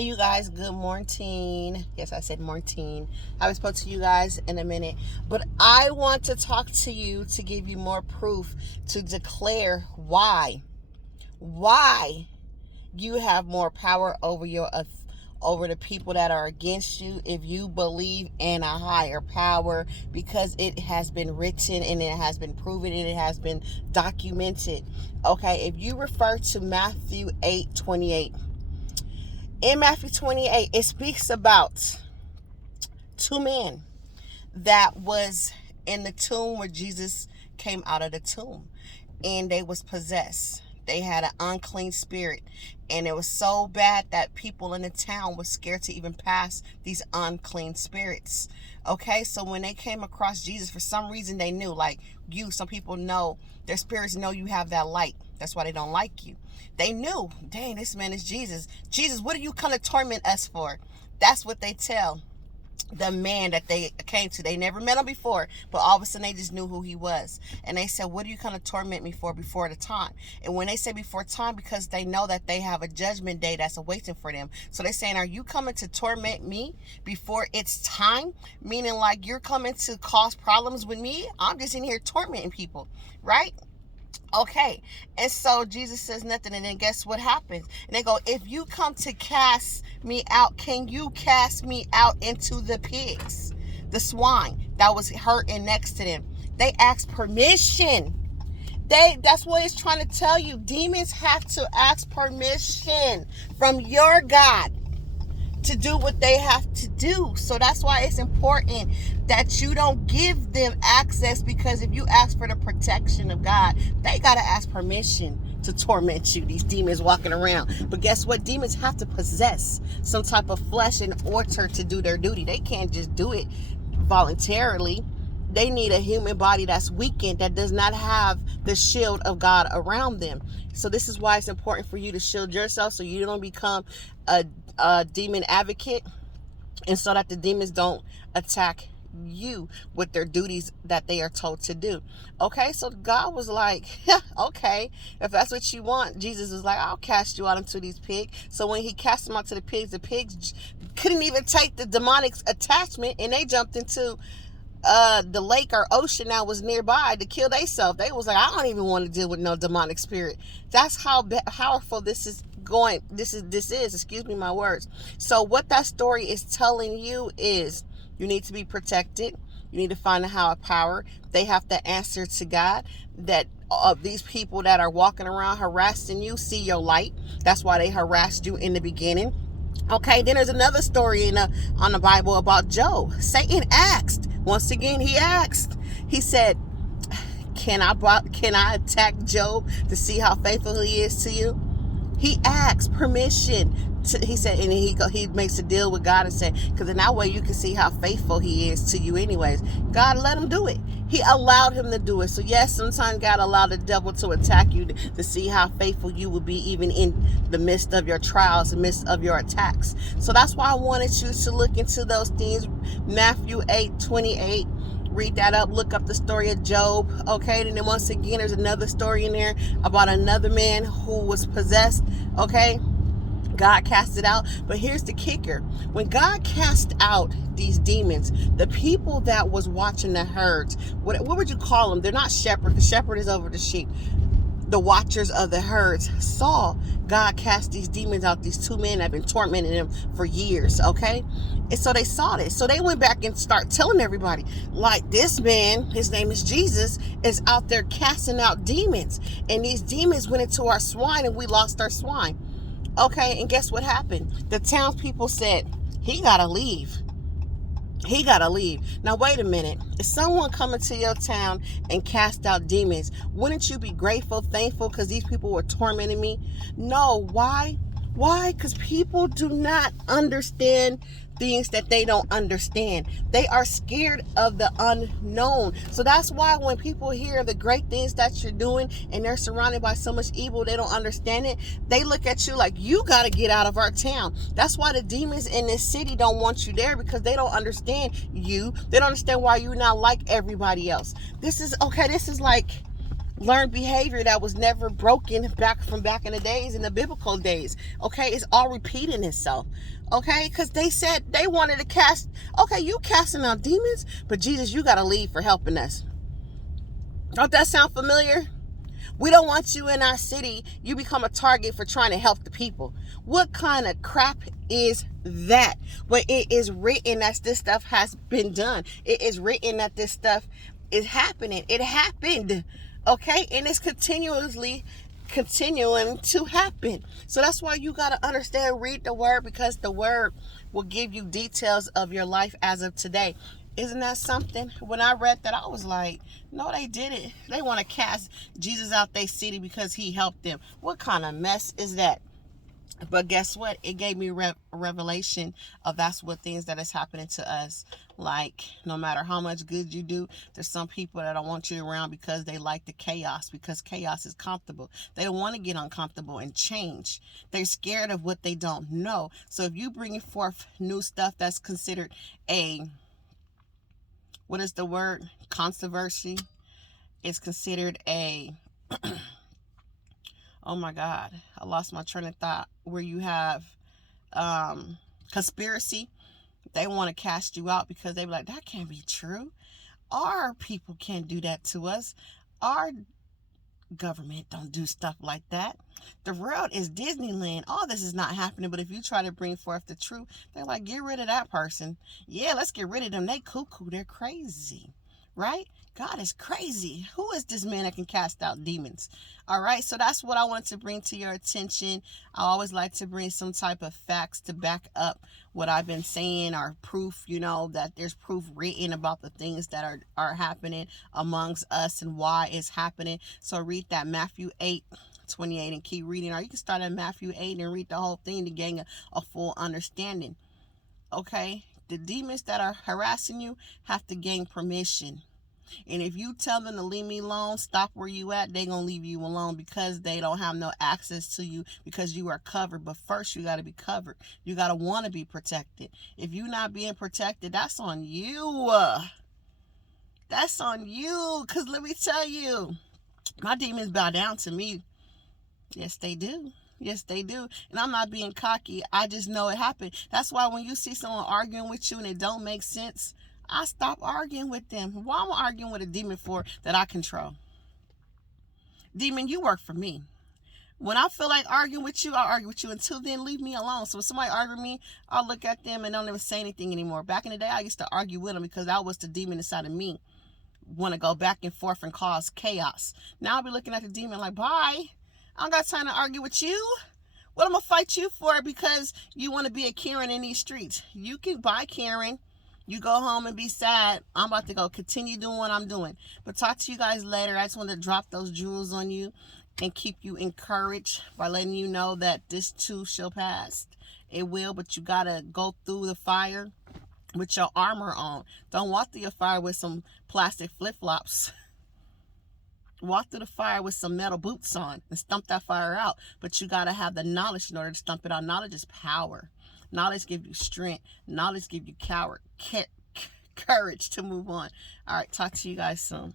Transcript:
Hey, you guys, good morning. Yes, I said morning. I will spoke to you guys in a minute, but I want to talk to you to give you more proof to declare why you have more power over the people that are against you if you believe in a higher power, because it has been written and it has been proven and it has been documented. Okay, if you refer to Matthew 8:28, in Matthew 28, it speaks about two men that was in the tomb where Jesus came out of the tomb, and they was possessed. They had an unclean spirit, and it was so bad that people in the town were scared to even pass these unclean spirits. Okay, so when they came across Jesus, for some reason they knew, like you, some people know, their spirits know you have that light. That's why they don't like you. They knew, dang, this man is Jesus. Jesus, what are you come to torment us for? That's what they tell the man that they came to. They never met him before, but all of a sudden they just knew who he was. And they said, what are you going to torment me for before the time? And when they say before time, because they know that they have a judgment day that's awaiting for them. So they're saying, are you coming to torment me before it's time? Meaning like you're coming to cause problems with me? I'm just in here tormenting people, right? Okay, and so Jesus says nothing, and then guess what happens? And they go, if you come to cast me out, can you cast me out into the pigs, the swine that was hurting next to them? They asked permission. That's what it's trying to tell you. Demons have to ask permission from your God to do what they have to do. So that's why it's important that you don't give them access, because if you ask for the protection of God, they got to ask permission to torment you, these demons walking around. But guess what? Demons have to possess some type of flesh in order to do their duty. They can't just do it voluntarily. They need a human body that's weakened, that does not have the shield of God around them. So this is why it's important for you to shield yourself, so you don't become a demon advocate, and so that the demons don't attack you with their duties that they are told to do. Okay, so God was like, okay, if that's what you want. Jesus was like, I'll cast you out into these pigs. So when he cast them out to the pigs couldn't even take the demonic attachment, and they jumped into the lake or ocean that was nearby to kill themselves. They was like, I don't even want to deal with no demonic spirit. That's how powerful this is going. This is, excuse me, my words. So what that story is telling you is you need to be protected. You need to find a higher power. They have to answer to God. That these people that are walking around harassing you see your light. That's why they harassed you in the beginning. Okay, then there's another story on the Bible about Job. Satan asked. Once again, he asked. He said, can I attack Job to see how faithful he is to you? He asked permission. He said, and he makes a deal with God and said, because in that way you can see how faithful he is to you anyways. God let him do it. He allowed him to do it. So yes, sometimes God allowed the devil to attack you to see how faithful you will be, even in the midst of your trials, the midst of your attacks. So that's why I wanted you to look into those things. Matthew 8:28. Read that up, look up the story of Job. Okay, and then once again, there's another story in there about another man who was possessed. Okay, God cast it out. But here's the kicker. When God cast out these demons, the people that was watching the herds, what would you call them? They're not shepherds. The shepherd is over the sheep. The watchers of the herds saw God cast these demons out, these two men that have been tormenting them for years, okay? And so they saw this. So they went back and started telling everybody, like, this man, his name is Jesus, is out there casting out demons. And these demons went into our swine and we lost our swine. Okay, and guess what happened? The townspeople said, he got to leave. He got to leave. Now, wait a minute. If someone coming to your town and cast out demons, wouldn't you be grateful, thankful, because these people were tormenting me? No. Why? Why? Because people do not understand things that they don't understand. They are scared of the unknown. So that's why when people hear the great things that you're doing and they're surrounded by so much evil, they don't understand it. They look at you like, you got to get out of our town. That's why the demons in this city don't want you there, because they don't understand you. They don't understand why you're not like everybody else. This is okay. This is like learned behavior that was never broken back in the days, in the biblical days. Okay, it's all repeating itself. Okay, because they said they wanted to cast. Okay, you casting out demons, but Jesus, you got to leave for helping us. Don't that sound familiar? We don't want you in our city. You become a target for trying to help the people. What kind of crap is that? But it is written that this stuff has been done. It is written that this stuff is happening. It happened. Okay? And it's continuing to happen. So that's why you got to understand, read the word, because the word will give you details of your life as of today. Isn't that something? When I read that, I was like, no, they did it. They want to cast Jesus out their city because he helped them. What kind of mess is that? But guess what? It gave me revelation of that's what things that is happening to us. Like, no matter how much good you do, there's some people that don't want you around because they like the chaos, because chaos is comfortable. They don't want to get uncomfortable and change. They're scared of what they don't know. So if you bring forth new stuff that's considered a, what is the word? Controversy. It's considered a, oh my God, I lost my train of thought. Where you have conspiracy. They want to cast you out because they be like, that can't be true. Our people can't do that to us. Our government don't do stuff like that. The world is Disneyland. All this is not happening. But if you try to bring forth the truth, they're like, get rid of that person. Yeah, let's get rid of them. They cuckoo. They're crazy. Right? God is crazy. Who is this man that can cast out demons? All right, so that's what I want to bring to your attention. I always like to bring some type of facts to back up what I've been saying, or proof, that there's proof written about the things that are happening amongst us and why it's happening. So read that Matthew 8:28 and keep reading. Or you can start at Matthew 8 and read the whole thing to gain a full understanding. Okay? The demons that are harassing you have to gain permission. And if you tell them to leave me alone, stop where you at, they gonna leave you alone, because they don't have no access to you, because you are covered. But first you got to be covered. You got to want to be protected. If you're not being protected, that's on you. That's on you. Because let me tell you, my demons bow down to me. Yes, they do. Yes, they do. And I'm not being cocky. I just know it happened. That's why when you see someone arguing with you and it don't make sense, I stop arguing with them. Why am I arguing with a demon for that I control? Demon, you work for me. When I feel like arguing with you, I'll argue with you. Until then, leave me alone. So if somebody argue with me, I'll look at them and don't even say anything anymore. Back in the day, I used to argue with them because that was the demon inside of me. Want to go back and forth and cause chaos. Now I'll be looking at the demon like, bye. I don't got time to argue with you. What am I going to fight you for because you want to be a Karen in these streets? You can buy Karen. You go home and be sad. I'm about to go continue doing what I'm doing. But talk to you guys later. I just wanted to drop those jewels on you and keep you encouraged by letting you know that this too shall pass. It will, but you got to go through the fire with your armor on. Don't walk through your fire with some plastic flip-flops. Walk through the fire with some metal boots on and stump that fire out. But you got to have the knowledge in order to stump it out. Knowledge is power. Knowledge gives you strength. Knowledge gives you courage to move on. All right, talk to you guys soon.